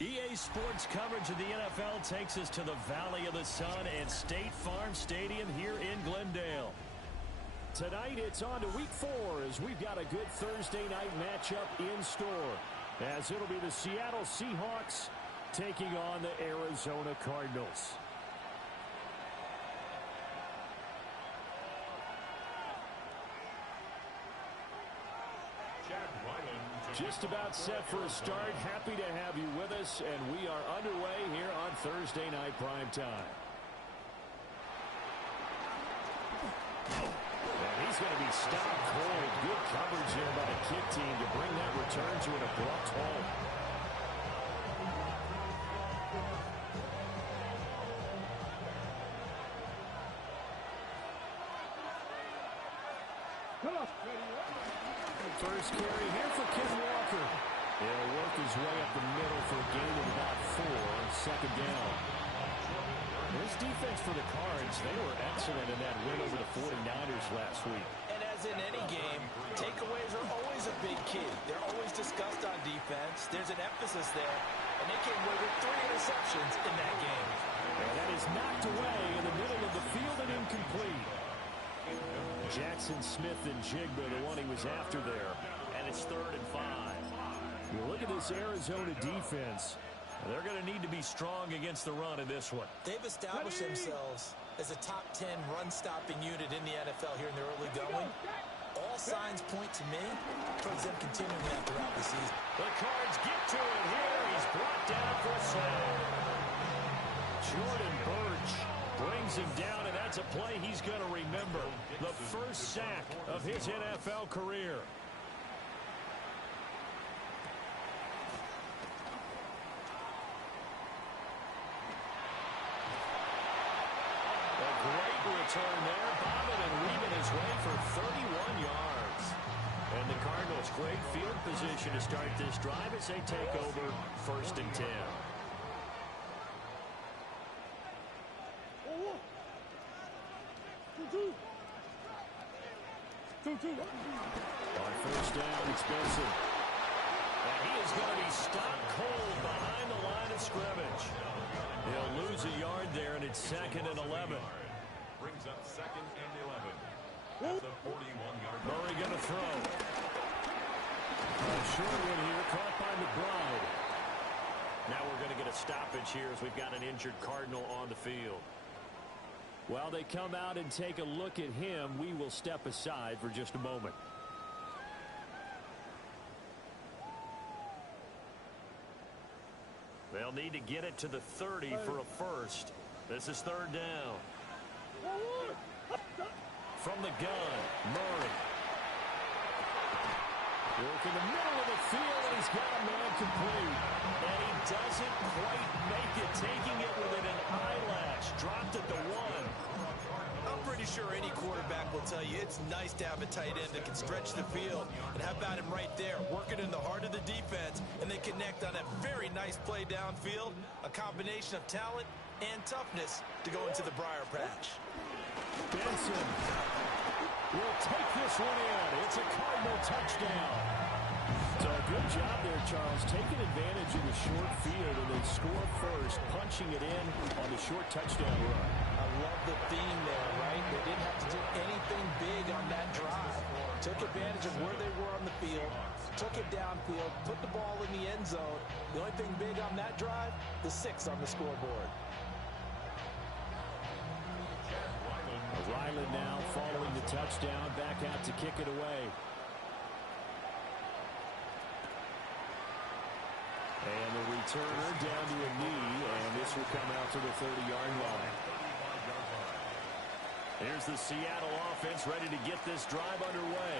EA Sports coverage of the NFL takes us to the Valley of the Sun and State Farm Stadium here in Glendale. Tonight it's on to week 4 as we've got a good Thursday night matchup in store. As it'll be the Seattle Seahawks taking on the Arizona Cardinals. Just about set for a start. Happy to have you with us, and we are underway here on Thursday Night Primetime. And he's going to be stopped cold. Good coverage here by the kick team to bring that return to an abrupt halt. First carry here for Ken Walker. He'll work his way up the middle for a gain of about 4 on second down. This defense for the Cards, they were excellent in that win over the 49ers last week. And as in any game, takeaways are always a big key. They're always discussed on defense. There's an emphasis there, and they came away with 3 interceptions in that game. And that is knocked away in the middle of the field and incomplete. Jackson Smith-Njigba, the one he was after there. And it's 3rd and 5. You look at this Arizona defense. They're going to need to be strong against the run in this one. They've established themselves as a top 10 run-stopping unit in the NFL here in the early going. All signs point to me towards them continuing that throughout the season. The Cards get to it here. He's brought down for a sack. Jordan Burch brings him down, and that's a play he's going to remember. The first sack of his NFL career. A great return there, bobbing and weaving his way for 31 yards. And the Cardinals, great field position to start this drive as they take over 1st and 10. On first down, it's Benson. And he is going to be stopped cold behind the line of scrimmage. He'll lose a yard there, and it's 2nd and 11. Brings up 2nd and 11. That's a 41-yard. Murray going to throw. A short one here, caught by McBride. Now we're going to get a stoppage here as we've got an injured Cardinal on the field. While they come out and take a look at him, we will step aside for just a moment. They'll need to get it to the 30 for a first. This is 3rd down. From the gun, Murray. Work in the middle of the field, and he's got a man complete. And he doesn't quite make it, taking it within an eyelash. Dropped at the 1. I'm pretty sure any quarterback will tell you it's nice to have a tight end that can stretch the field. And how about him right there, working in the heart of the defense, and they connect on a very nice play downfield, a combination of talent and toughness to go into the briar patch. Benson will take this one in. It's a Cardinal touchdown. So a good job there, Charles, taking advantage of the short field, and they score first, punching it in on the short touchdown run. I love the theme there, right? They didn't have to do anything big on that drive. Took advantage of where they were on the field, took it downfield, put the ball in the end zone. The only thing big on that drive, the 6 on the scoreboard. Ryland now following the touchdown, back out to kick it away. And the returner down to a knee, and this will come out to the 30-yard line. Here's the Seattle offense ready to get this drive underway.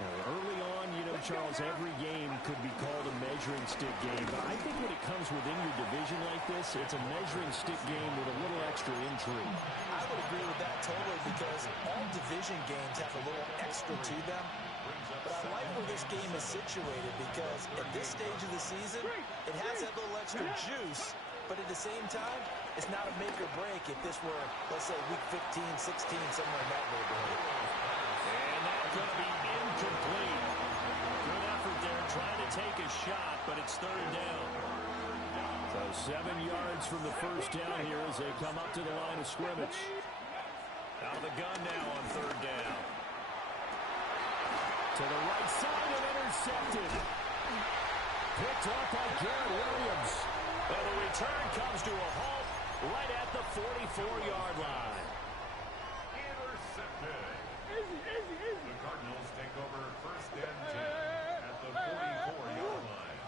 Early on, you know, Charles, every game could be called a measuring stick game. But I think when it comes within your division like this, it's a measuring stick game with a little extra intrigue. I would agree with that totally because all division games have a little extra to them. But I like where this game is situated because at this stage of the season, it has that little extra juice. But at the same time, it's not a make or break if this were, let's say, week 15, 16, somewhere in that neighborhood. And that's going to be incomplete. Good effort there trying to take a shot, but it's 3rd down. So 7 yards from the first down here as they come up to the line of scrimmage. Out of the gun now on third down. To the right side and intercepted. Picked up by Garrett Williams. And the return comes to a halt right at the 44-yard line. Intercepted. The Cardinals take over first and 10 at the 44-yard line.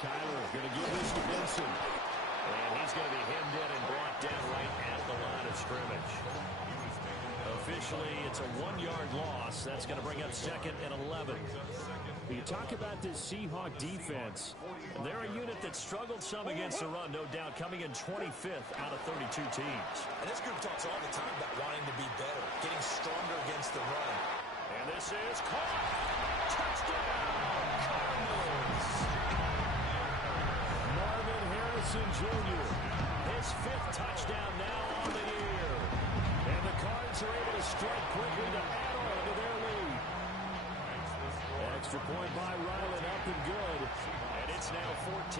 Kyler going to give this to Benson. And he's going to be hemmed in and brought down right at the line of scrimmage. Officially, it's a 1-yard loss. That's going to bring up 2nd and 11. You talk about this Seahawk defense. And they're a unit that struggled some against the run, no doubt, coming in 25th out of 32 teams. And this group talks all the time about wanting to be better, getting stronger against the run. And this is caught. Touchdown, Cardinals. Marvin Harrison Jr. His 5th touchdown now on the year. And the Cards are able to strike quickly to add on to their lead. Extra point by Ryland, up and good. And it's now 14-0.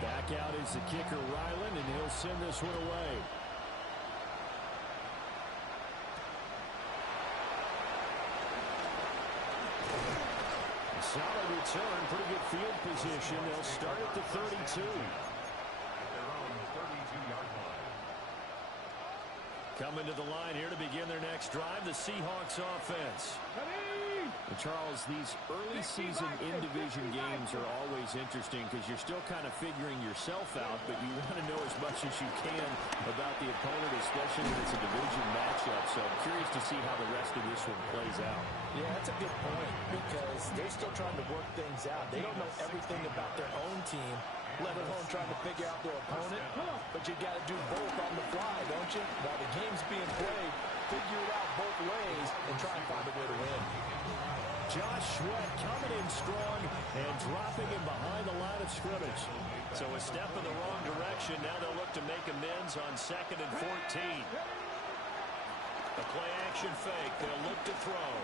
Back out is the kicker, Ryland, and he'll send this one away. Solid return, pretty good field position. They'll start at the 32. Coming to the line here to begin their next drive, the Seahawks offense. And Charles, these early season in-division games are always interesting because you're still kind of figuring yourself out, but you want to know as much as you can about the opponent, especially when it's a division matchup. So I'm curious to see how the rest of this one plays out. Yeah, that's a good point because they're still trying to work things out. They don't know everything about their own team, let alone trying to figure out their opponent. But you got to do both on the fly, don't you? While the game's being played, figure it out both ways and try and find a way to win. Josh Sweat coming in strong and dropping him behind the line of scrimmage. So a step in the wrong direction. Now they'll look to make amends on 2nd and 14. A play-action fake. They'll look to throw.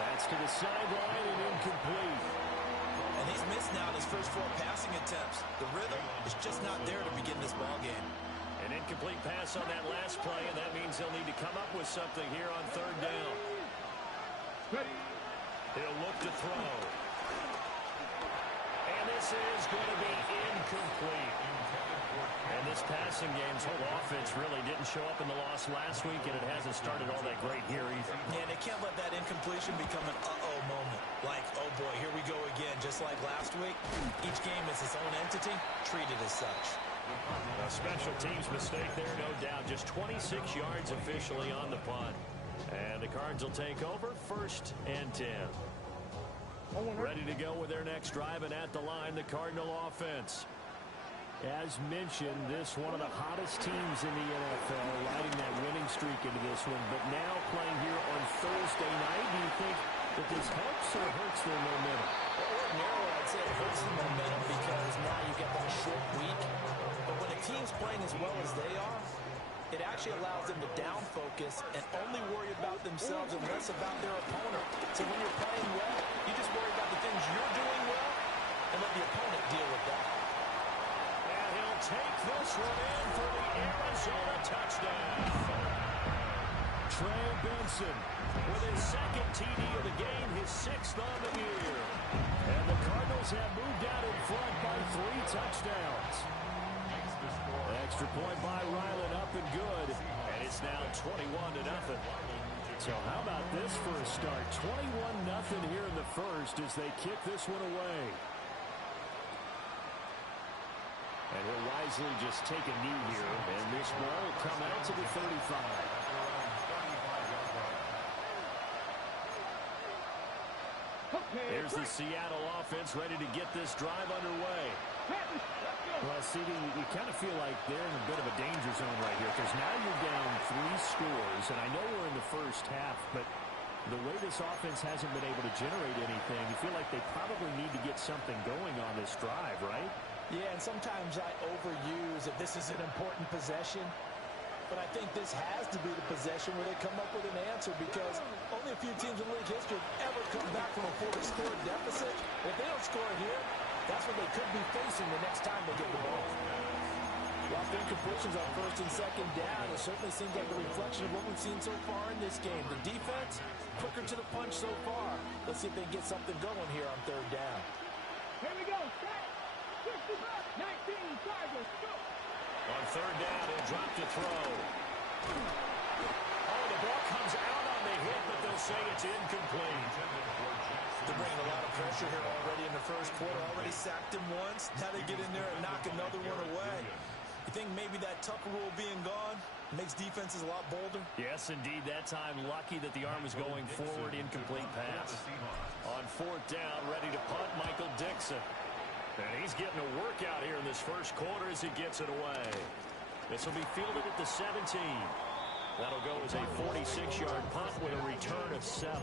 That's to the sideline and incomplete. And he's missed now in his first 4 passing attempts. The rhythm is just not there to begin this ball game. An incomplete pass on that last play, and that means they'll need to come up with something here on third down. He'll look to throw. And this is going to be incomplete. And this passing game's whole offense really didn't show up in the loss last week, and it hasn't started all that great here either. Yeah, they can't let that incompletion become an uh-oh moment. Like, oh boy, here we go again, just like last week. Each game is its own entity, treated as such. A special teams mistake there, no doubt. Just 26 yards officially on the punt. And the Cards will take over 1st and 10. Ready to go with their next drive, and at the line, the Cardinal offense. As mentioned, this one of the hottest teams in the NFL, riding that winning streak into this one, but now playing here on Thursday night. Do you think that this helps or hurts their momentum? Well, ordinarily, I'd say it hurts the momentum because now you get that short week. But when a team's playing as well as they are, it actually allows them to down focus and only worry about themselves and less about their opponent. So when you're playing well, you just worry about the things you're doing well and let the opponent deal with that. And he'll take this one in for the Arizona touchdown. Trey Benson With his 2nd TD of the game, his 6th on the year. And the Cardinals have moved out in front by 3 touchdowns. Extra point by Ryland, up and good. And it's now 21-0. So how about this for a start? 21-0 here in the first as they kick this one away. And he'll wisely just take a knee here. And this ball will come out to the 35. Here's the Seattle offense ready to get this drive underway. Well, CD, you kind of feel like they're in a bit of a danger zone right here because now you're down 3 scores, and I know we're in the first half, but the way this offense hasn't been able to generate anything, you feel like they probably need to get something going on this drive, right? Yeah, and sometimes I overuse if this is an important possession. But I think this has to be the possession where they come up with an answer, because only a few teams in league history have ever come back from a 40-score deficit. And if they don't score here, that's what they could be facing the next time they get the ball. While incompletions on first and second down, it certainly seems like a reflection of what we've seen so far in this game. The defense, quicker to the punch so far. Let's see if they can get something going here on third down. Here we go. Set. 19, Tigers, go. On third down, he'll drop to throw. Oh, the ball comes out on the hit, but they'll say it's incomplete. They're bringing a lot of pressure here already in the first quarter. Already sacked him once. Now they get in there and knock another one away. You think maybe that Tucker rule being gone makes defenses a lot bolder? Yes, indeed. That time, lucky that the arm was going forward. Incomplete pass. On fourth down, ready to punt, Michael Dixon. And he's getting a workout here in this first quarter as he gets it away. This will be fielded at the 17. That'll go as a 46-yard punt with a return of 7.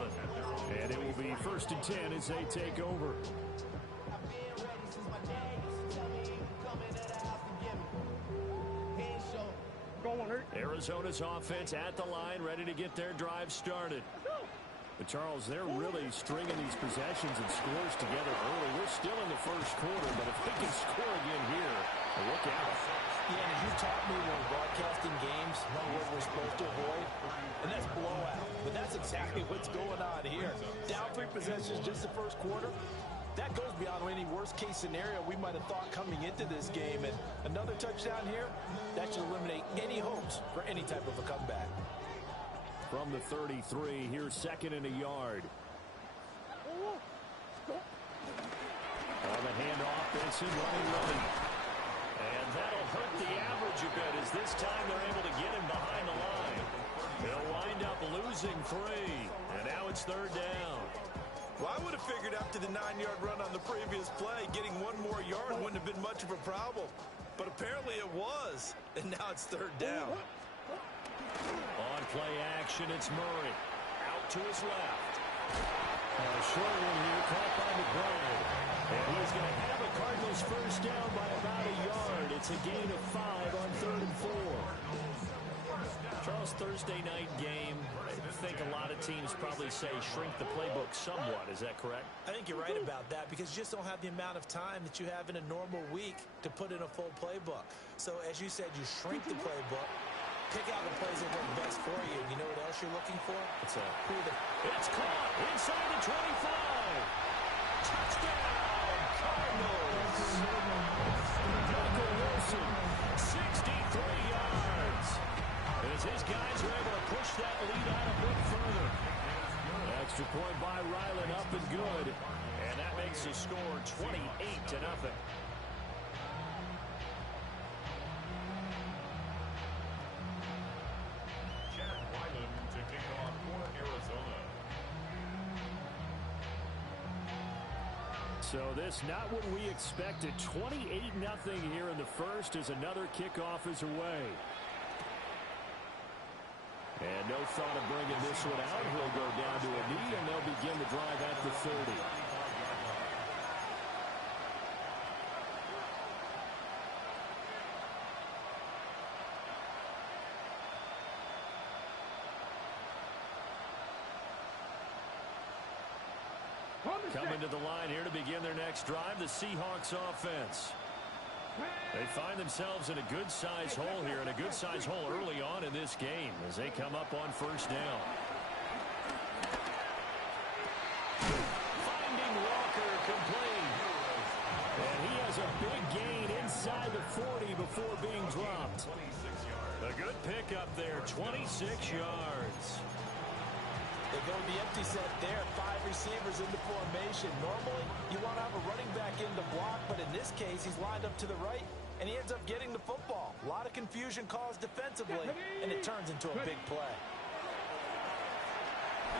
And it will be 1st and 10 as they take over. Arizona's offense at the line, ready to get their drive started. But Charles, they're really stringing these possessions and scores together early. We're still in the first quarter, but if they can score again here, look out. Yeah, and you taught me when broadcasting games, one word we're supposed to avoid, and that's blowout. But that's exactly what's going on here. Down 3 possessions just the first quarter. That goes beyond any worst-case scenario we might have thought coming into this game. And another touchdown here, that should eliminate any hopes for any type of a comeback. From the 33, here's 2nd and a yard. On the handoff, Benson running. And that'll hurt the average a bit, as this time they're able to get him behind the line. They'll wind up losing 3. And now it's 3rd down. Well, I would have figured after the 9-yard run on the previous play, getting 1 more yard wouldn't have been much of a problem. But apparently it was. And now it's 3rd down. On play action, it's Murray. Out to his left. A short one here, caught by McBride. And he's going to have a Cardinals first down by about a yard. It's a gain of 5 on 3rd and 4. Charles, Thursday night game, I think a lot of teams probably say shrink the playbook somewhat. Is that correct? I think you're right about that, because you just don't have the amount of time that you have in a normal week to put in a full playbook. So as you said, you shrink the playbook, pick out the plays that work best for you. You know what else you're looking for? It's caught inside the 25. Touchdown, Cardinals. Michael Wilson, 63 yards. As his guys are able to push that lead out a bit further. Extra point by Ryland, up and good. And that makes the score 28-0. So this not what we expected. 28-0 here in the first as another kickoff is away. And no thought of bringing this one out. He'll go down to a knee, and they'll begin the drive at the 30. Coming to the line here to begin their next drive, the Seahawks offense. They find themselves in a good-sized hole here, and a good-sized hole early on in this game as they come up on first down. Finding Walker complete. And he has a big gain inside the 40 before being dropped. A good pickup there, 26 yards. They go to the empty set there, 5 receivers into formation. Normally, you want to have a running back in to block, but in this case, he's lined up to the right, and he ends up getting the football. A lot of confusion caused defensively, and it turns into a big play.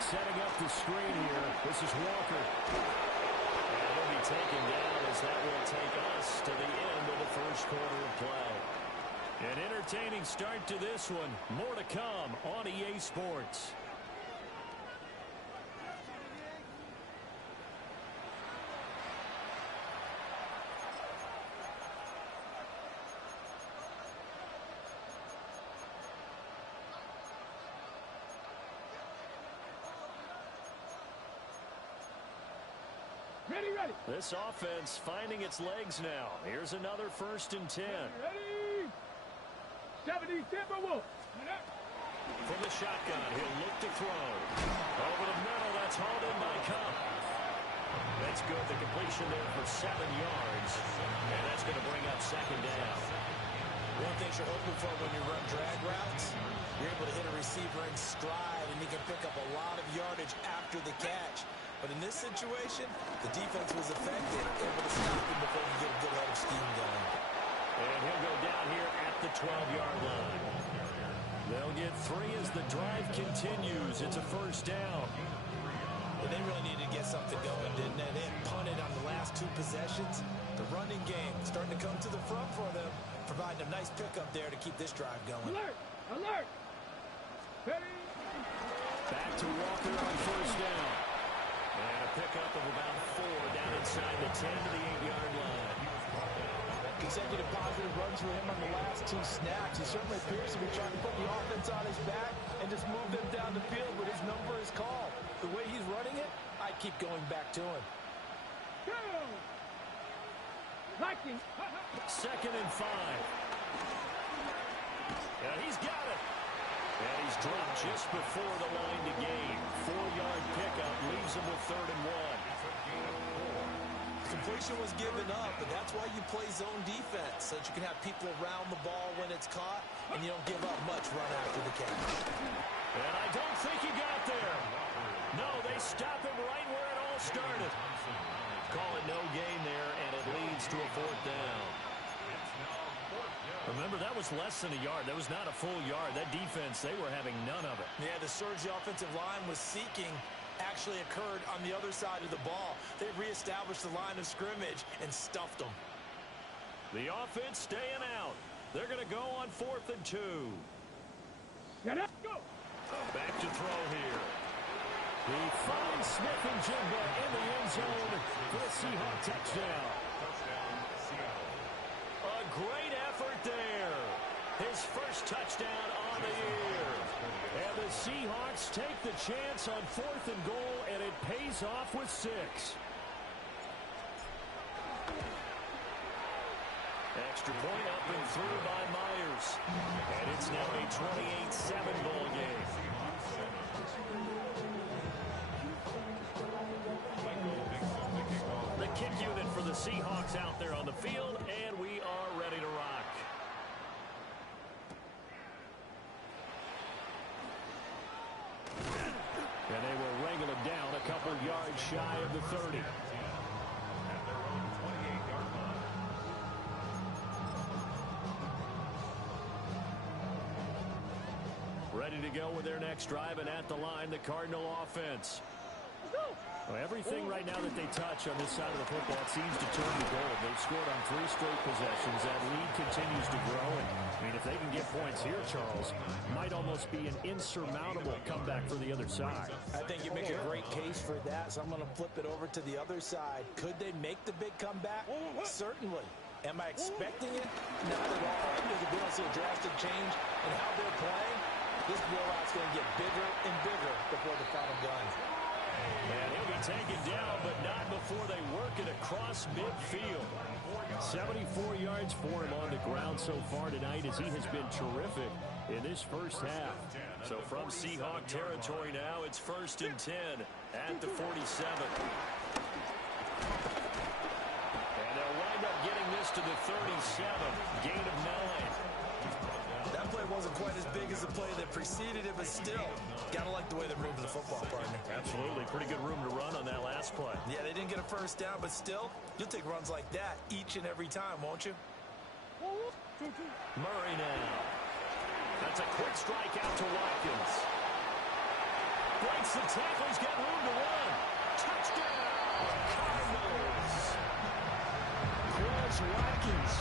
Setting up the screen here, this is Walker. And he'll be taken down as that will take us to the end of the first quarter of play. An entertaining start to this one. More to come on EA Sports. Ready. This offense finding its legs now. Here's another 1st and 10. Ready. 70, Timberwolves. From the shotgun, he'll look to throw. Over the middle, that's hauled in by Cup. That's good. The completion there for 7 yards. And that's going to bring up 2nd down. One thing you're hoping for when you run drag routes, you're able to hit a receiver in stride, and he can pick up a lot of yardage after the catch. But in this situation, the defense was effective, able to stop him before he get a good head of steam going. And he'll go down here at the 12-yard line. They'll get 3 as the drive continues. It's a 1st down. But they really needed to get something going, didn't they? They had punted on the last 2 possessions. The running game starting to come to the front for them, providing a nice pickup there to keep this drive going. Alert. Ready. Back to Walker on 1st down. And a pickup of about 4 down inside the 10 to the 8-yard line. Consecutive positive runs for him on the last 2 snaps. He certainly appears to be trying to put the offense on his back and just move them down the field, but his number is called. The way he's running it, I keep going back to him. Go. Vikings. 2nd and 5. And he's got it. And he's dropped just before the line to gain. 4-yard pickup leaves him with 3rd and 1. Completion was given up, but that's why you play zone defense, so that you can have people around the ball when it's caught, and you don't give up much run after the catch. And I don't think he got there. No, they stop him right where it all started. Call it no gain there, and it leads to a 4th down. Remember, that was less than a yard. That was not a full yard. That defense, they were having none of it. Yeah, the surge the offensive line was seeking actually occurred on the other side of the ball. They reestablished the line of scrimmage and stuffed them. The offense staying out. They're going to go on 4th and 2. Get up. Go. Back to throw here. He finds Smith and Jigba in the end zone for the Seahawk touchdown. A great effort there. His first touchdown on the year. And the Seahawks take the chance on 4th and goal, and it pays off with 6. Extra point up and through by Myers. And it's now a 28-7 ball game. The kick unit for the Seahawks out there on the field, and we are ready to rock. And they will wrangle him down a couple yards shy of the 30. At their own 28-yard line. Ready to go with their next drive, and at the line, the Cardinal offense. Well, everything right now that they touch on this side of the football seems to turn to gold. They've scored on 3 straight possessions. That lead continues to grow. And, I mean, if they can get points here, Charles, might almost be an insurmountable comeback for the other side. I think you make a great case for that, so I'm going to flip it over to the other side. Could they make the big comeback? Certainly. Am I expecting it? Not at all. Because if we don't see a drastic change in how they're playing, this blowout's going to get bigger and bigger before the final gun. And he'll be taken down, but not before they work it across midfield. 74 yards for him on the ground so far tonight, as he has been terrific in this first half. So from Seahawk territory now, it's 1st and 10 at the 47. And they'll wind up getting this to the 37, gain of 9. That play wasn't quite as big as the play that preceded it, but still, gotta like the way they're moving the football, partner. Absolutely. Pretty good room to run on that last play. Yeah, they didn't get a first down, but still, you'll take runs like that each and every time, won't you? Murray now. That's a quick strike out to Watkins. Breaks the tackle. He's got room to run. Touchdown, Cardinals. Chris Watkins,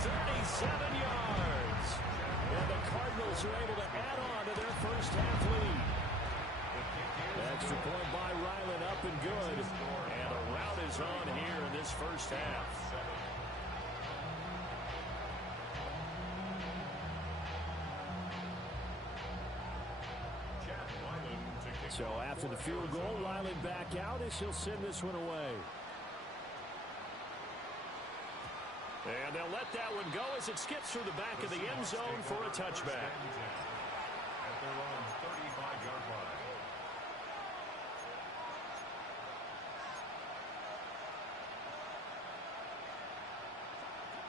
37 yards. And the Cardinals are able to add on to their first half lead. Extra point by Ryland, up and good. And a rout is on here in this first half. So after the field goal, Ryland back out as he'll send this one away. And they'll let that one go as it skips through the back of the end zone for a touchback. At their own 35-yard line.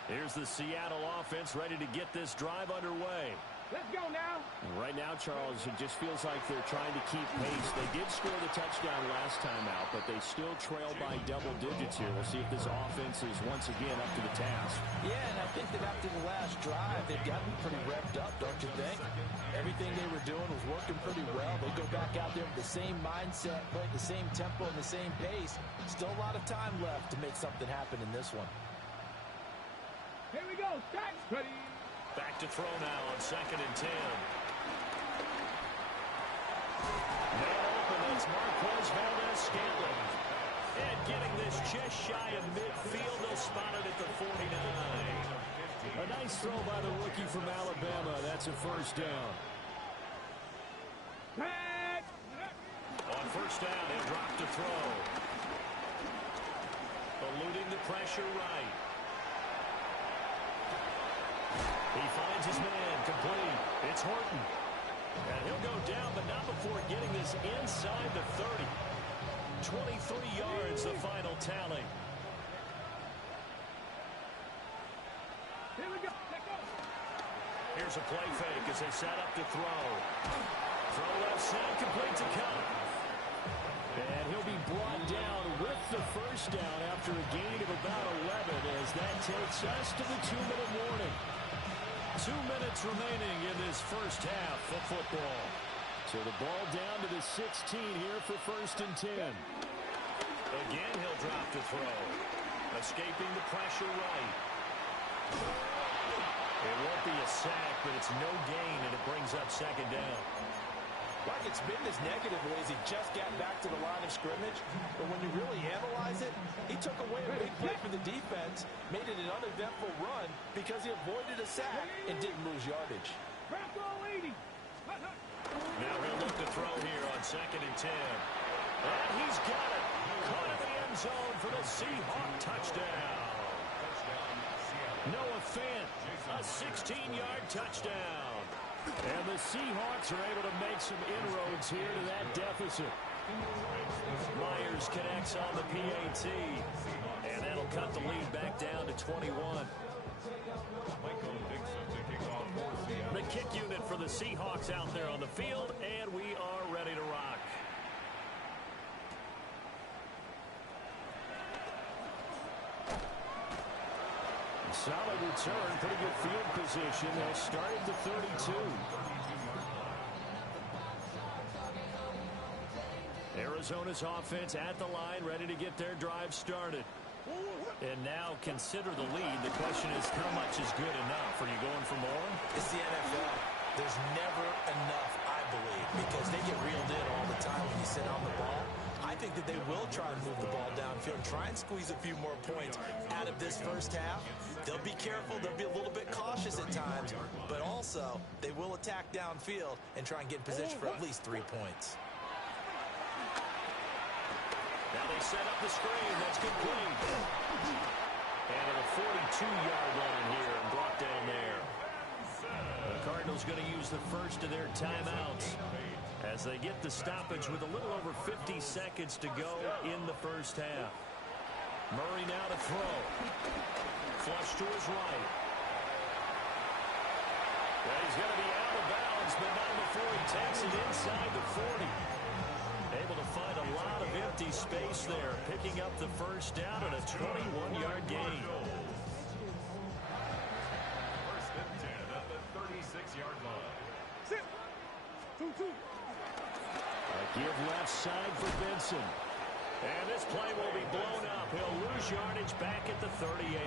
Here's the Seattle offense ready to get this drive underway. Let's go now. Right now, Charles, it just feels like they're trying to keep pace. They did score the touchdown last time out, but they still trail by double digits here. We'll see if this offense is once again up to the task. Yeah, and I think that after the last drive, they've gotten pretty revved up, don't you think? Everything they were doing was working pretty well. They go back out there with the same mindset, play at the same tempo and the same pace. Still a lot of time left to make something happen in this one. Here we go. Start. Ready. Back to throw now on 2nd and 10. Man open, it's Marquez Valdes-Scantling. And getting this just shy of midfield, they'll spot it at the 49. A nice throw by the rookie from Alabama. That's a first down. Back. On first down, he'll drop to throw. Eluding the pressure right. He finds his man, complete. It's Horton. And he'll go down, but not before getting this inside the 30. 23 yards, the final tally. Here we go. Let's go. Here's a play fake as they set up to throw. Throw left side, complete to Cup. And he'll be brought down with the first down after a gain of about 11 as that takes us to the 2-minute warning. 2 minutes remaining in this first half of football. So the ball down to the 16 here for 1st and 10. Again, he'll drop to throw. Escaping the pressure right. It won't be a sack, but it's no gain, and it brings up 2nd down. Like it's been this negative ways, he just got back to the line of scrimmage. But when you really analyze it, he took away a big play for the defense, made it an uneventful run because he avoided a sack and didn't lose yardage. Bronco 80. Now he'll look to throw here on 2nd and 10. And he's got it. Caught in the end zone for the Seahawk touchdown. Noah Fant, a 16-yard touchdown. And the Seahawks are able to make some inroads here to that deficit. Myers connects on the PAT. And that'll cut the lead back down to 21. The kick unit for the Seahawks out there on the field, and we are ready to rock. Solid return, pretty good field position. They'll start at the 32. Arizona's offense at the line, ready to get their drive started. And now consider the lead. The question is, how much is good enough? Are you going for more? It's the NFL. There's never enough, I believe, because they get reeled in all the time when you sit on the ball. I think that they will try and move the ball downfield, try and squeeze a few more points out of this first half. They'll be careful. They'll be a little bit cautious at times, but also they will attack downfield and try and get in position for at least 3 points. Now they set up the screen. That's complete. And at a 42-yard line here and brought down there. The Cardinals going to use the first of their timeouts as they get the stoppage with a little over 50 seconds to go in the first half. Murray now to throw. Flush to his right. Well, he's going to be out of bounds, but not before he takes it inside the 40. Able to find a lot of empty space there, picking up the first down and a 21-yard gain. 1st and 10 at the 36-yard line. Sit. 2-2. A give left side for Benson. And this play will be blown up. He'll lose yardage back at the 38.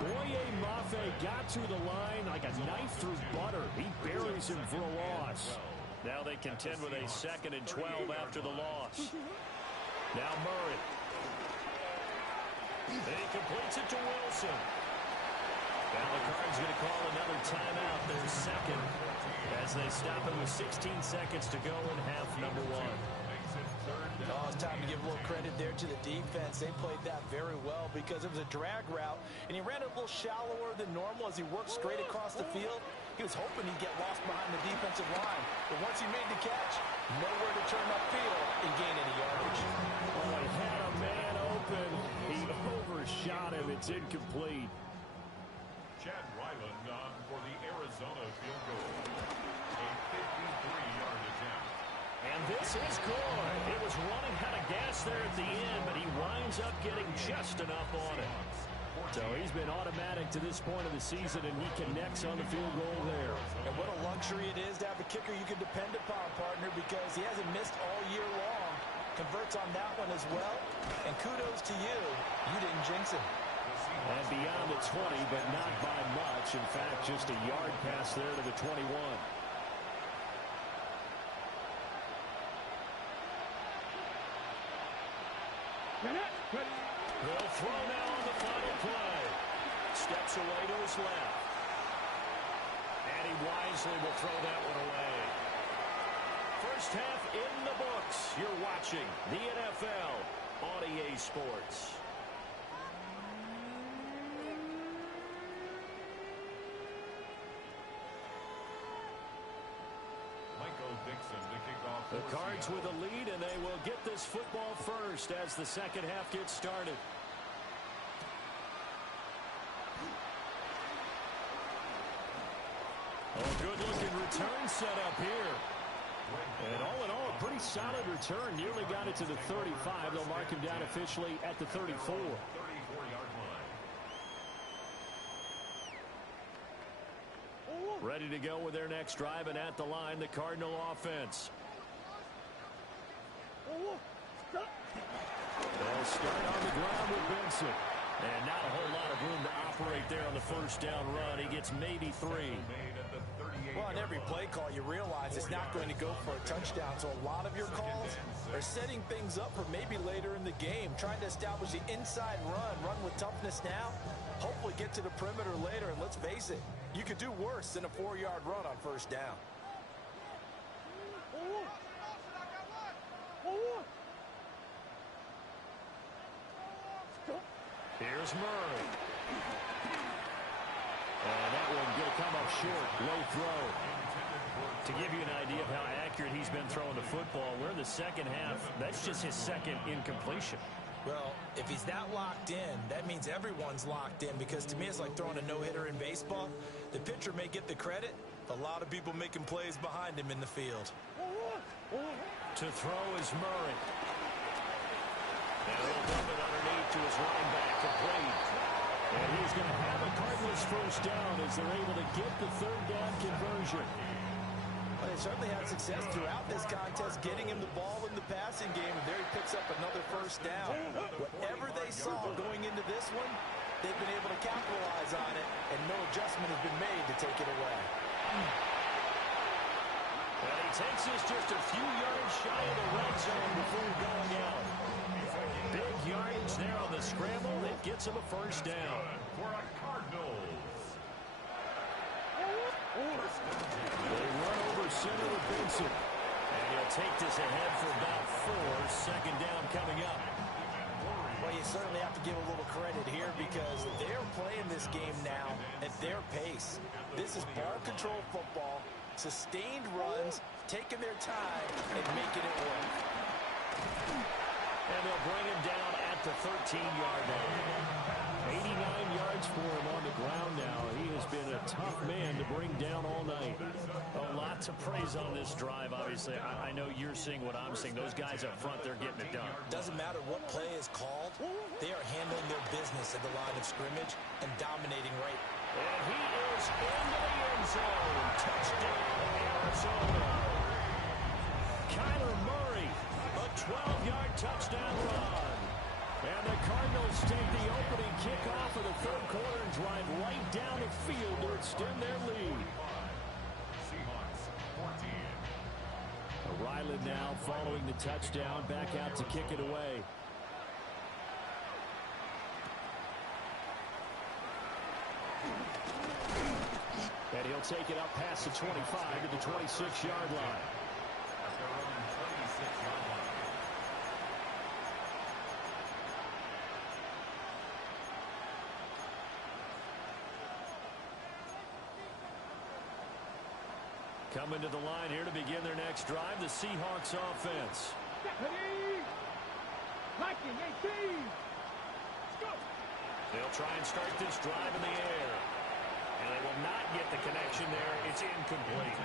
Boye Mafe got to the line like a knife through butter. He buries him for a loss. Now they contend with a 2nd and 12 after the loss. Now Murray. And he completes it to Wilson. Now the Cards going to call another timeout, their second, as they stop it with 16 seconds to go in half number 1. Oh, it's time to give a little credit there to the defense. They played that very well because it was a drag route, and he ran it a little shallower than normal as he worked straight across the field. He was hoping he'd get lost behind the defensive line, but once he made the catch, nowhere to turn upfield and gain any yardage. Oh, he had a man open. He overshot him. It's incomplete. Chad Ryland on for the Arizona field goal. A 53-yard attempt. And this is good. It was running out of gas there at the end, but he winds up getting just enough on it. So he's been automatic to this point of the season, and he connects on the field goal there. And what a luxury it is to have a kicker you can depend upon, partner, because he hasn't missed all year long. Converts on that one as well. And kudos to you. You didn't jinx him. And beyond the 20, but not by much. In fact, just a yard pass there to the 21. He'll throw now on the final play. Steps away to his left. And he wisely will throw that one away. First half in the books. You're watching the NFL on EA Sports. Michael Dixon to kick off. The Cards with a lead, and they will get this football first as the second half gets started. Oh, good-looking return set up here. And all in all, a pretty solid return. Nearly got it to the 35. They'll mark him down officially at the 34. 34-yard line. Ready to go with their next drive, and at the line, the Cardinal offense. They'll start on the ground with Benson. And not a whole lot of room to operate there on the first down run. He gets maybe 3. Well, on every play call, you realize it's not going to go for a touchdown. So a lot of your calls are setting things up for maybe later in the game, trying to establish the inside run with toughness now, hopefully get to the perimeter later. And let's face it, you could do worse than a 4-yard run on first down. Here's Murray. And that one going to come up short. Low throw. To give you an idea of how accurate he's been throwing the football, we're in the second half. That's just his second incompletion. Well, if he's that locked in, that means everyone's locked in, because to me it's like throwing a no-hitter in baseball. The pitcher may get the credit, a lot of people making plays behind him in the field. To throw is Murray. And he'll dump it underneath to his running back, complete. And he's going to have a Cardinals first down as they're able to get the third down conversion. Well, they certainly had success throughout this contest, getting him the ball in the passing game, and there he picks up another first down. Whatever they saw going into this one, they've been able to capitalize on it, and no adjustment has been made to take it away. Well, he takes us just a few yards shy of the red zone before going out. Big yardage there on the scramble. It gets him a first down. For a Cardinals. They run over center with Benson. And he'll take this ahead for about 4. Second down coming up. Well, you certainly have to give a little credit here because they're playing this game now at their pace. This is ball control football, sustained runs, taking their time and making it work. And they'll bring him down at the 13-yard line. 89 yards for him on the ground now. He has been a tough man to bring down all night. A lot to praise on this drive, obviously. I know you're seeing what I'm seeing. Those guys up front, they're getting it done. Doesn't matter what play is called. They are handling their business at the line of scrimmage and dominating right. And he is into the end zone. Touchdown, Arizona. Kyler Murray, a 12-yard touchdown run. And the Cardinals take the opening kickoff of the third quarter and drive right down the field to extend their lead. Seahawks 14. Ryland now following the touchdown, back out to kick it away. And he'll take it up past the 25 to the 26-yard line. At their own 26-yard line. Coming to the line here to begin their next drive, the Seahawks offense. Ready? Viking 18. Let's go. They'll try and start this drive in the air. And they will not get the connection there. It's incomplete.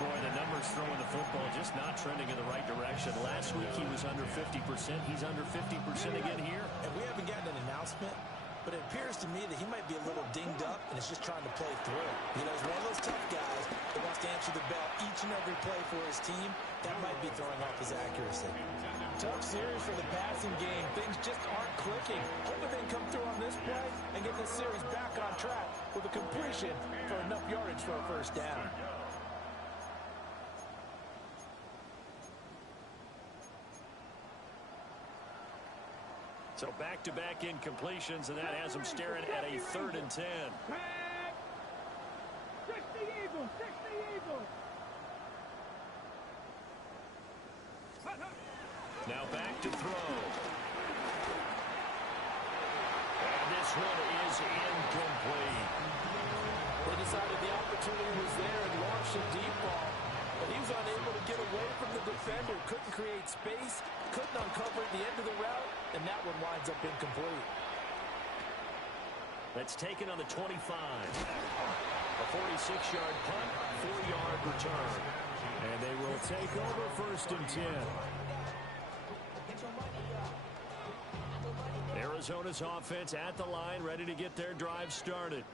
Boy, the numbers throwing the football just not trending in the right direction. Last week he was under 50%. He's under 50% again here. And we haven't gotten an announcement, but it appears to me that he might be a little dinged up and is just trying to play through. You know, he's one of those tough guys that wants to answer the bell each and every play for his team. That might be throwing off his accuracy. Tough series for the passing game. Things just aren't clicking. Hoping they can come through on this play and get this series back on track with a completion for enough yardage for a first down. So back-to-back incompletions, and that has them staring at a 3rd and 10. Back. 60 Eagles. 60 Eagles. Now back to throw. And this one is incomplete. They decided the opportunity was there and launched a deep ball, but he was unable to get away from the defender, couldn't create space, couldn't uncover at the end of the route, and that one winds up incomplete. That's taken on the 25. A 46-yard punt, 4-yard return. And they will take over 1st and 10. Arizona's offense at the line, ready to get their drive started.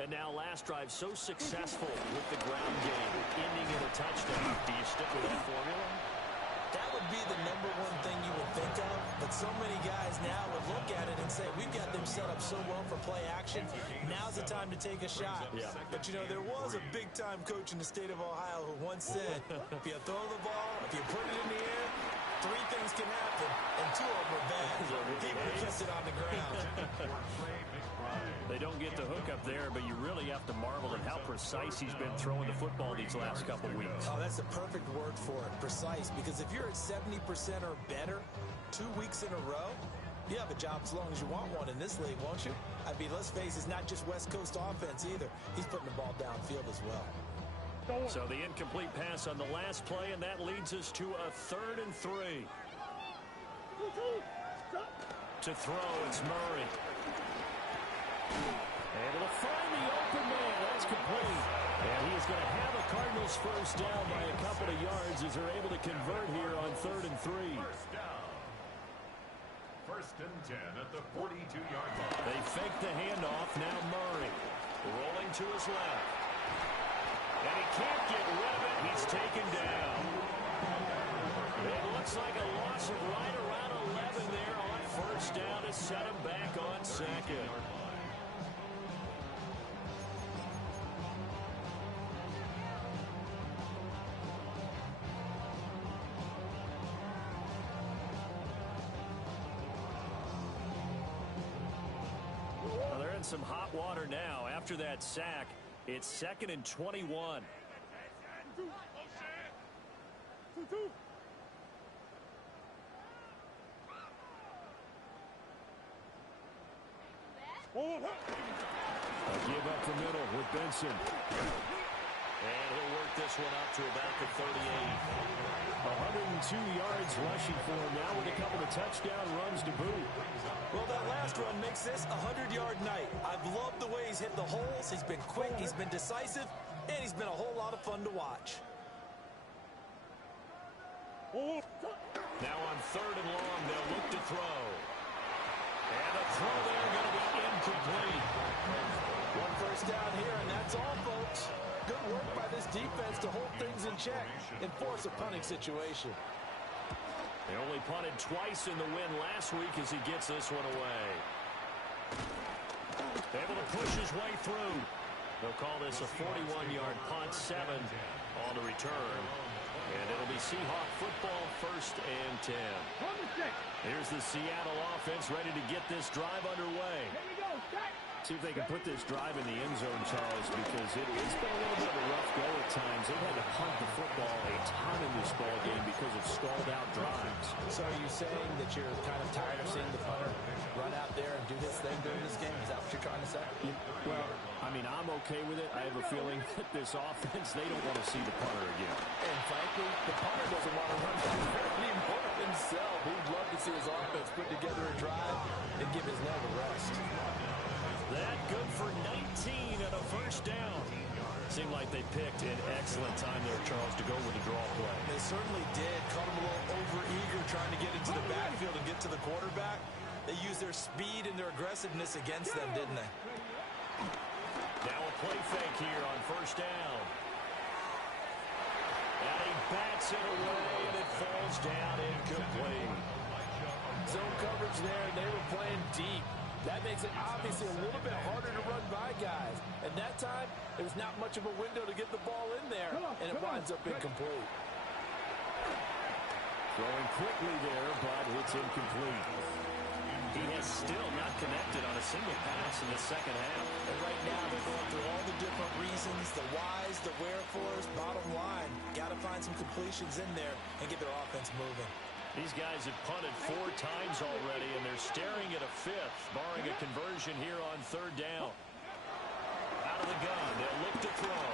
And now last drive so successful with the ground game, ending in a touchdown. Do you stick with that formula? That would be the #1 thing you would think of, but so many guys now would look at it and say, we've got them set up so well for play action, now's the time to take a shot. Yeah. But, you know, there was a big-time coach in the state of Ohio who once said, if you throw the ball, if you put it in the air, 3 things can happen, and 2 of them are bad. He puts it on the ground. They don't get the hook up there, but you really have to marvel at how precise he's been throwing the football these last couple weeks. Oh, that's the perfect word for it, precise, because if you're at 70% or better 2 weeks in a row, you have a job as long as you want one in this league, won't you? I mean, let's face it, it's not just West Coast offense either. He's putting the ball downfield as well. So the incomplete pass on the last play, and that leads us to a 3rd and 3. To throw, it's Murray. Able to find the open man. That's complete. And he is going to have a Cardinals first down by a couple of yards as they're able to convert here on 3rd and 3. First and 10 at the 42-yard line. They fake the handoff. Now Murray rolling to his left. And he can't get rid of it. He's taken down. It looks like a loss of right around 11 there on 1st down to set him back on 2nd. Well, they're in some hot water now. After that sack, it's 2nd and 21. A give up the middle with Benson. And he'll work this one up to about the 38. 102 yards rushing for him now with a couple of touchdown runs to boot. Well, that last run makes this a 100-yard night. I've loved the way he's hit the holes. He's been quick, he's been decisive, and he's been a whole lot of fun to watch. Now on 3rd and long, they'll look to throw. And a throw there going to be incomplete. 1 first down here, and that's all, folks. Good work by this defense to hold things in check and force a punting situation. They only punted twice in the win last week as he gets this one away. Able to push his way through. They'll call this a 41-yard punt, 7 on the return. And it'll be Seahawk football, 1st and 10. Here's the Seattle offense ready to get this drive underway. Here we go. Set. See if they can put this drive in the end zone, Charles, because it's been a little bit of a rough go at times. They've had to punt the football a ton in this ball game because of stalled out drives. So are you saying that you're kind of tired of seeing the punter run out there and do his thing during this game? Is that what you're trying to say? Well, I mean, I'm okay with it. I have a feeling that this offense, they don't want to see the punter again. And frankly, the punter doesn't want to run back there anymore himself. He'd love to see his offense put together a drive and give his leg a rest. That good for 19 and a first down. Seemed like they picked an excellent time there, Charles, to go with the draw play. They certainly did. Caught him a little over-eager trying to get into the backfield and get to the quarterback. They used their speed and their aggressiveness against them, didn't they? Now a play fake here on first down. And he bats it away, and it falls down incomplete. Zone coverage there, and they were playing deep. That makes it obviously a little bit harder to run by guys. And that time, there's not much of a window to get the ball in there, and it winds up incomplete. Throwing quickly there, but it's incomplete. He has still not connected on a single pass in the second half. And right now, they're going through all the different reasons, the whys, the wherefores. Bottom line, got to find some completions in there and get their offense moving. These guys have punted 4 times already, and they're staring at a 5th, barring a conversion here on third down. Out of the gun, they'll look to throw.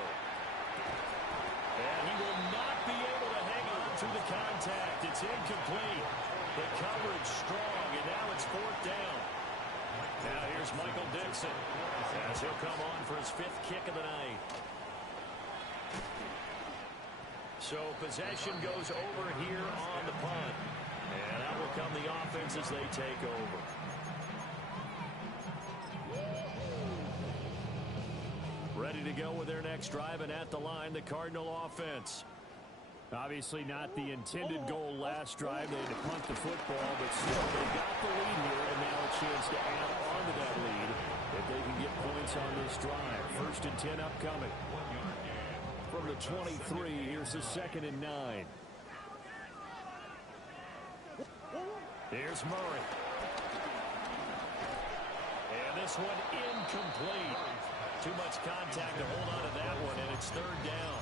And he will not be able to hang on through the contact. It's incomplete. The coverage strong, and now it's 4th down. Now here's Michael Dixon as he'll come on for his 5th kick of the night. So possession goes over here on the punt. And out will come the offense as they take over. Ready to go with their next drive, and at the line, the Cardinal offense. Obviously not the intended goal last drive. They had to punt the football, but still they got the lead here, and now a chance to add on to that lead if they can get points on this drive. 1st and 10 upcoming. From the 23, here's the 2nd and 9. Here's Murray. And this one incomplete. Too much contact to hold on to that one, and it's 3rd down.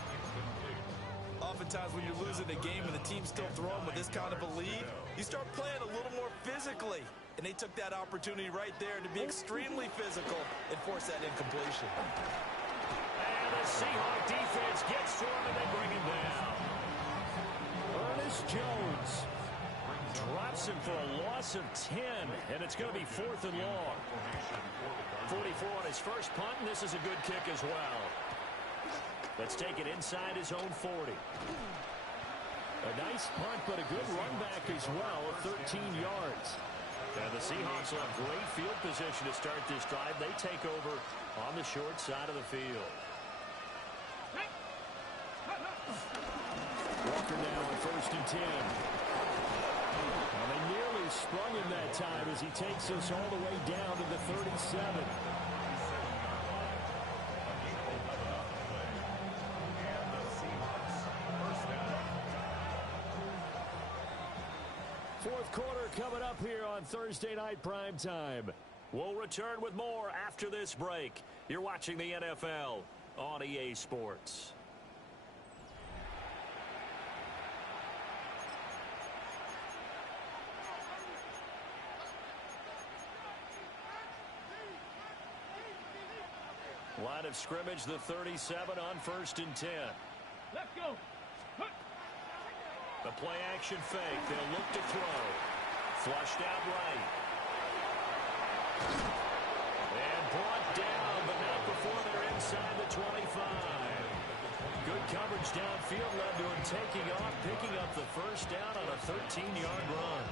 Oftentimes when you're losing a game and the team's still throwing with this kind of a lead, you start playing a little more physically. And they took that opportunity right there to be extremely physical and force that incompletion. And the Seahawk defense gets to him, and they bring him down. Ernest Jones drops him for a loss of 10, and it's going to be 4th and long. 44 on his first punt, and this is a good kick as well. Let's take it inside his own 40. A nice punt, but a good run back as well of 13 yards. And the Seahawks will have great field position to start this drive. They take over on the short side of the field. Walker now on 1st and 10. Well, they nearly sprung him that time as he takes us all the way down to the 37. Fourth quarter coming up here on Thursday Night Primetime. We'll return with more after this break. You're watching the NFL on EA Sports. Line of scrimmage, the 37 on 1st and 10. Let's go. The play action fake. They'll look to throw. Flushed out right. And brought down, but not before they're inside the 25. Good coverage downfield led to him taking off, picking up the first down on a 13-yard run.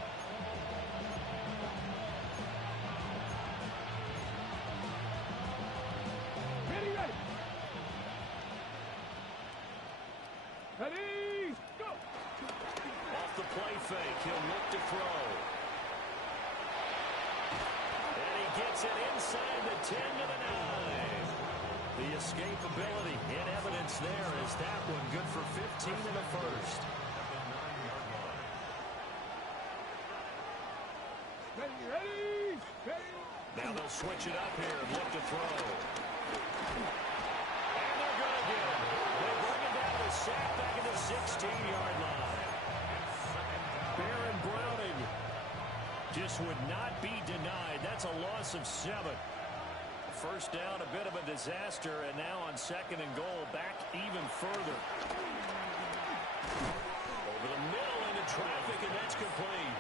Ready, go! Off the play fake, he'll look to throw. And he gets it inside the 10 to the 9. The escapability in evidence there is that one good for 15 in the first. Ready, ready. Now they'll switch it up here and look to throw. And they're going to get it. They bring it down to sack back at the 16-yard line. Baron Brown just would not be denied. That's a loss of 7. First down, a bit of a disaster, and now on 2nd and goal, back even further. Over the middle into traffic, and that's complete.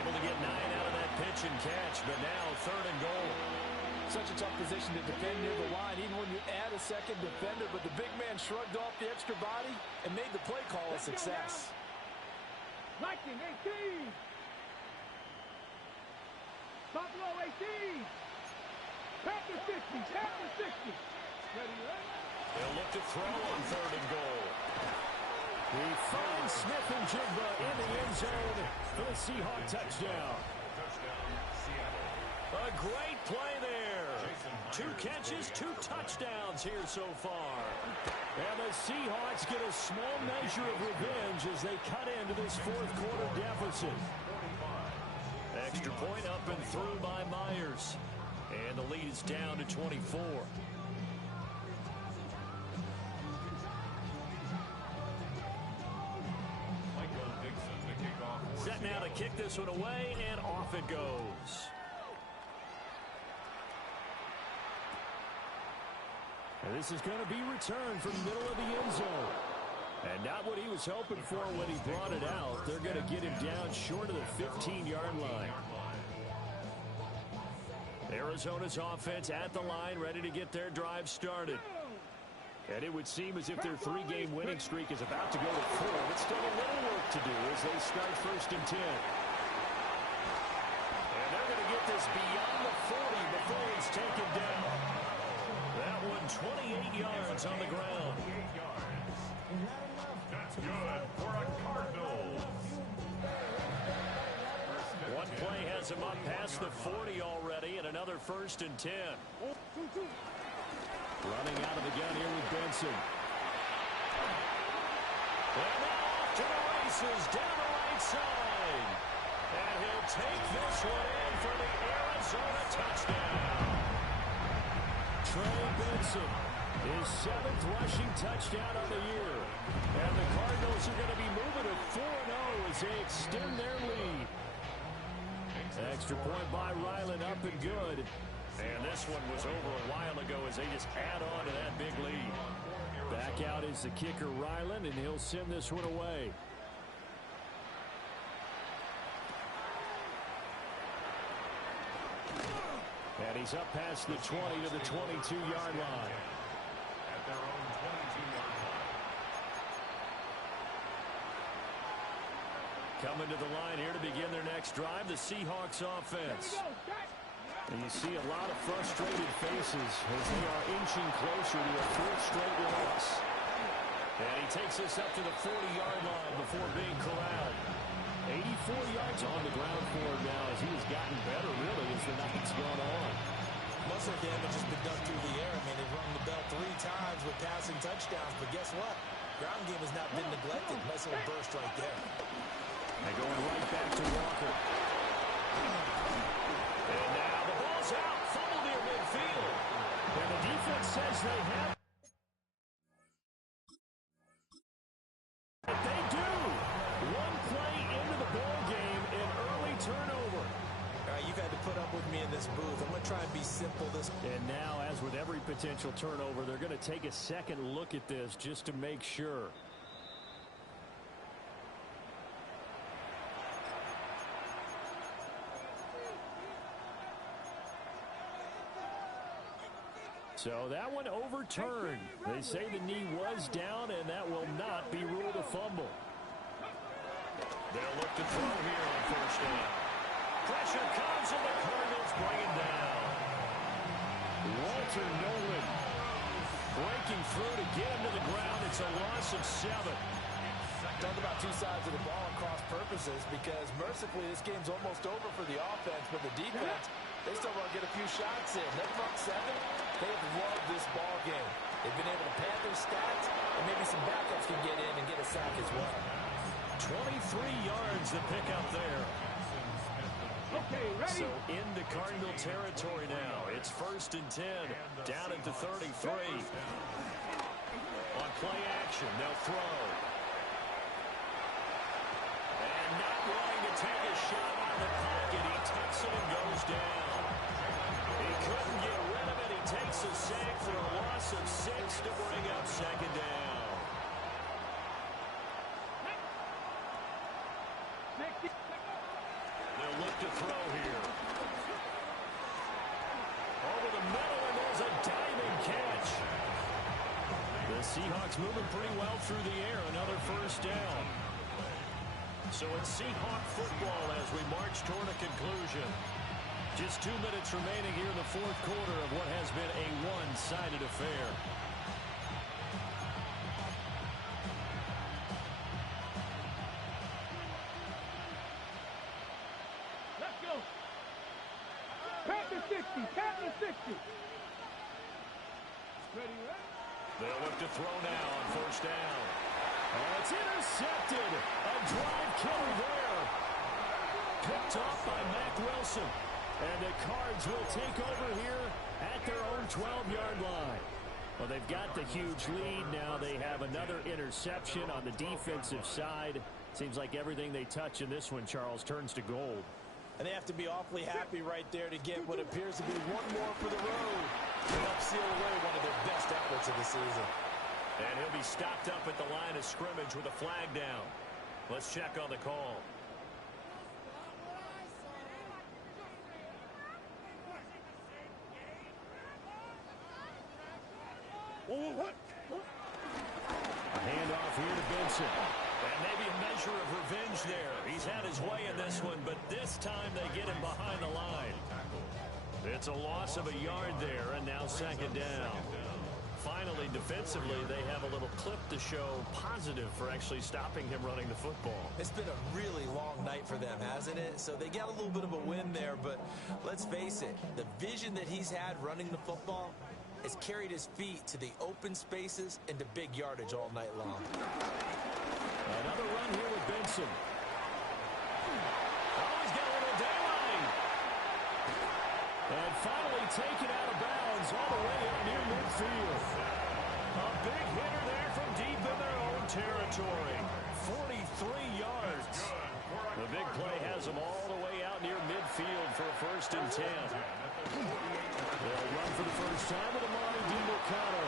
Able to get 9 out of that pitch and catch, but now 3rd and goal. Such a tough position to defend near the line, even when you add a second defender, but the big man shrugged off the extra body and made the play call a success. Viking 18. Buffalo 18. Panther 60. Panther 60. Ready, ready? They'll look to throw on 3rd and goal. He finds Smith and Jigba in the end zone for the Seahawk touchdown. A great play there. 2 catches, 2 touchdowns here so far. And the Seahawks get a small measure of revenge as they cut into this 4th quarter deficit. Extra point up and through by Myers. And the lead is down to 24. Set now to kick this one away, and off it goes. And this is going to be returned from the middle of the end zone. And not what he was hoping for when he brought it out. They're going to get him down short of the 15-yard line. Arizona's offense at the line, ready to get their drive started. And it would seem as if their 3-game winning streak is about to go to 4. But still a little work to do as they start 1st and 10. And they're going to get this beyond the 40 before he's taken down. That one 28 yards on the ground. That's good for a Cardinals. One play has him up past the 40 already, and another 1st and 10. Running out of the gun here with Benson. And now off to the races down the right side. And he'll take this one in for the Arizona touchdown. Trey Benson, his 7th rushing touchdown of the year. And the Cardinals are going to be moving to 4-0 as they extend their lead. Extra point by Ryland, up and good. And this one was over a while ago as they just add on to that big lead. Back out is the kicker, Ryland, and he'll send this one away. And he's up past the 20 to the 22-yard line. At their own 22-yard line. Coming to the line here to begin their next drive, the Seahawks offense. And you see a lot of frustrated faces as they are inching closer to a 4th straight loss. And he takes this up to the 40-yard line before being corralled. 84 yards on the ground for him now as he has gotten better, really, as the night's gone on. Muscle damage has been done through the air. I mean, they've rung the bell 3 times with passing touchdowns, but guess what? Ground game has not been neglected. Nice little burst right there. They're going right back to Walker. And now the ball's out. Fumble near midfield. And the defense says they have. But they do. One play into the ball game, an early turnover. All right, you've had to put up with me in this booth. I'm going to try and be simple this. And now, as with every potential turnover, they're going to take a second look at this just to make sure. So that one overturned. They say the knee was down, and that will not be ruled a fumble. They'll look to throw here on 1st down. Pressure comes, and the Cardinals bring him down. Walter Nolan breaking through to get him to the ground. It's a loss of 7. Talk about 2 sides of the ball and cross purposes, because mercifully this game's almost over for the offense, but the defense, they still want to get a few shots in. That front 7, they have loved this ball game. They've been able to pad their stats, and maybe some backups can get in and get a sack as well. 23 yards to pick up there. Okay, ready? So into Cardinal territory now. It's 1st and 10, down at the 33. On play action, they'll throw. And not willing to take a shot out of the pocket. He tucks it and goes down. He couldn't get rid of it. He takes a sack for a loss of 6 to bring up second down. They'll look to throw here. Over the middle, and there's a diving catch. The Seahawks moving pretty well through the air. Another first down. So it's Seahawk football as we march toward a conclusion. Just 2 minutes remaining here in the fourth quarter of what has been a one-sided affair. Let's go. Pass the 60. Pass the 60. Ready, right? They'll look to throw now on first down. Oh, it's intercepted. A drive killer there. Picked off by Mack Wilson. And the Cards will take over here at their own 12-yard line. Well, they've got the huge lead. Now they have another interception on the defensive side. Seems like everything they touch in this one, Charles, turns to gold. And they have to be awfully happy right there to get what appears to be one more for the road. To help seal away one of their best efforts of the season. And he'll be stopped up at the line of scrimmage with a flag down. Let's check on the call. A handoff here to Benson. And maybe a measure of revenge there. He's had his way in this one, but this time they get him behind the line. It's a loss of a yard there, and now second down. Finally, defensively, they have a little clip to show positive for actually stopping him running the football. It's been a really long night for them, hasn't it? So they got a little bit of a win there, but let's face it, the vision that he's had running the football has carried his feet to the open spaces and to big yardage all night long. Another run here with Benson. Oh, he's got a little daylight. And finally taken out of bounds all the way up near midfield. A big hitter there from deep in their own territory. 43 yards. The big play has them all the way out near midfield for a 1st and 10. They'll run for the first time with Amari DiMercado.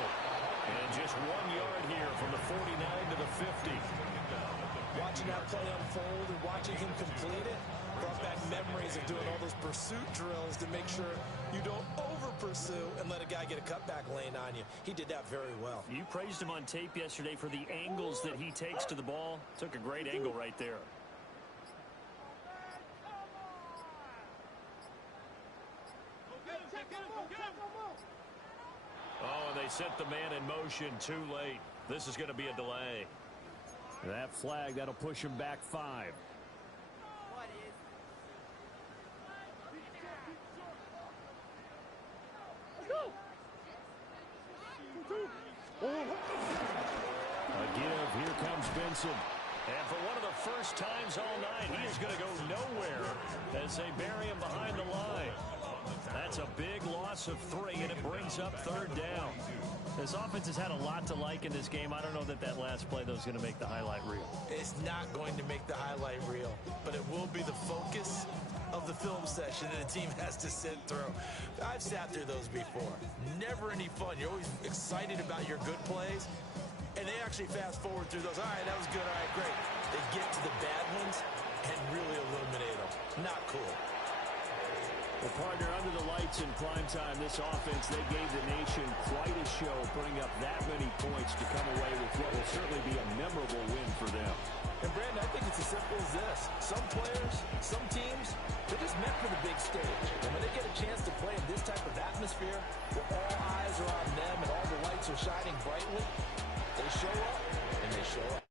And just 1 yard here from the 49 to the 50. Watching that play unfold and watching him complete it brought back memories of doing all those pursuit drills to make sure you don't over-pursue and let a guy get a cutback lane on you. He did that very well. You praised him on tape yesterday for the angles that he takes to the ball. Took a great angle right there. Oh, and they set the man in motion too late. This is going to be a delay. That flag, that'll push him back 5. A give, here comes Benson. And for one of the first times all night, he is going to go nowhere as they bury him behind the line. That's a big loss of 3, and it brings up 3rd down. This offense has had a lot to like in this game. I don't know that last play, though, is going to make the highlight reel. It's not going to make the highlight reel, but it will be the focus of the film session that a team has to sit through. I've sat through those before. Never any fun. You're always excited about your good plays, and they actually fast forward through those. All right, that was good. All right, great. They get to the bad ones and really illuminate them. Not cool. Well, partner, under the lights in primetime, this offense, they gave the nation quite a show, putting up that many points to come away with what will certainly be a memorable win for them. And, Brandon, I think it's as simple as this. Some players, some teams, they're just meant for the big stage. And when they get a chance to play in this type of atmosphere, where all eyes are on them and all the lights are shining brightly, they show up and they show up.